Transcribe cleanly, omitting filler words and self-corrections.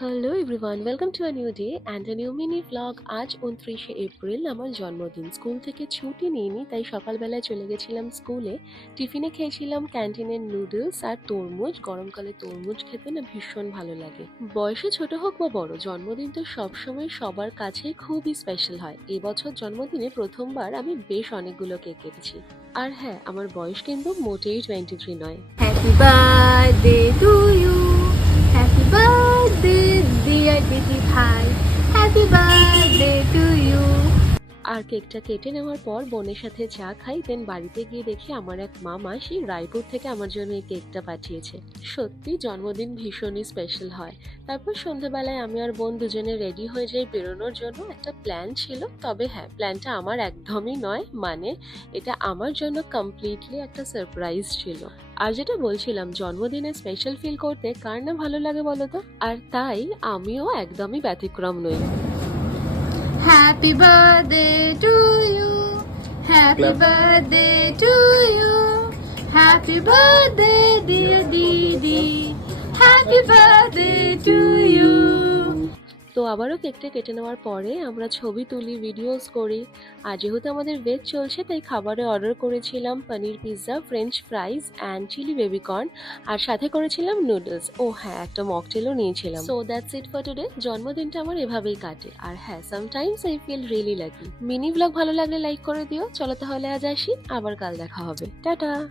Hello everyone, welcome to a new day and a new mini vlog. আজ 29শে April, আমার জন্মদিন। School থেকে ছুটি নিইনি, তাই সকালবেলায় চলে গেছিলাম স্কুলে। টিফিনে খেয়েছিলাম ক্যান্টিনের নুডলস আর তরমুজ। গরমকালে তরমুজ খেতে না ভীষণ ভালো লাগে। বয়সে ছোট হোক বা বড়, জন্মদিন তো সবসময় সবার কাছেই খুবই স্পেশাল হয়। এবছর জন্মদিনে প্রথমবার আমি বেশ অনেকগুলো কেক কেটেছি। আর হ্যাঁ, আমার বয়স কিন্তু মোটেই 23 নয়। Happy birthday to you. Happy birthday, dear Didi Bhai. Happy birthday to you. আর কেকটা কেটে নেওয়ার পর বোনের সাথে চা খাই। দেন বাড়িতে গিয়ে দেখি আমার এক মামা সেই রায়পুর থেকে আমার জন্য এই কেকটা পাঠিয়েছে। সত্যি জন্মদিন ভীষণই স্পেশাল হয়। তারপর সন্ধ্যাবেলায় আমি আর বোন দুজনে রেডি হয়ে যাই বেরোনোর জন্য। একটা প্ল্যান ছিল, তবে হ্যাঁ, প্ল্যানটা আমার একদমই নয়। মানে এটা আমার জন্য কমপ্লিটলি একটা সারপ্রাইজ ছিল। আর যেটা বলছিলাম, জন্মদিনে স্পেশাল ফিল করতে কার না ভালো লাগে বলো তো? আর তাই আমিও একদমই ব্যতিক্রম নই। Happy birthday to you. Happy birthday to you. Happy birthday, dear Didi. Happy birthday to you. তো আবারও কেকটা কেটে নেওয়ার পরে আমরা ছবি তুলি, ভিডিওস করি। আর যেহেতু আমাদের ভেজ চলছে, তাই খাবারে অর্ডার করেছিলাম paneer pizza, french fries and chilli baby corn. আর সাথে করেছিলাম নুডলস। ও হ্যাঁ, একটা মকটেলও নিয়েছিলাম। So that's it for today. জন্মদিনটা আমার এভাবেই কাটে। আর হ্যাঁ, sometimes I feel really lucky. Mini blog ভালো লাগলে লাইক করে দিও। চলো তাহলে আজ আসি, আবার কাল দেখা হবে। টাটা।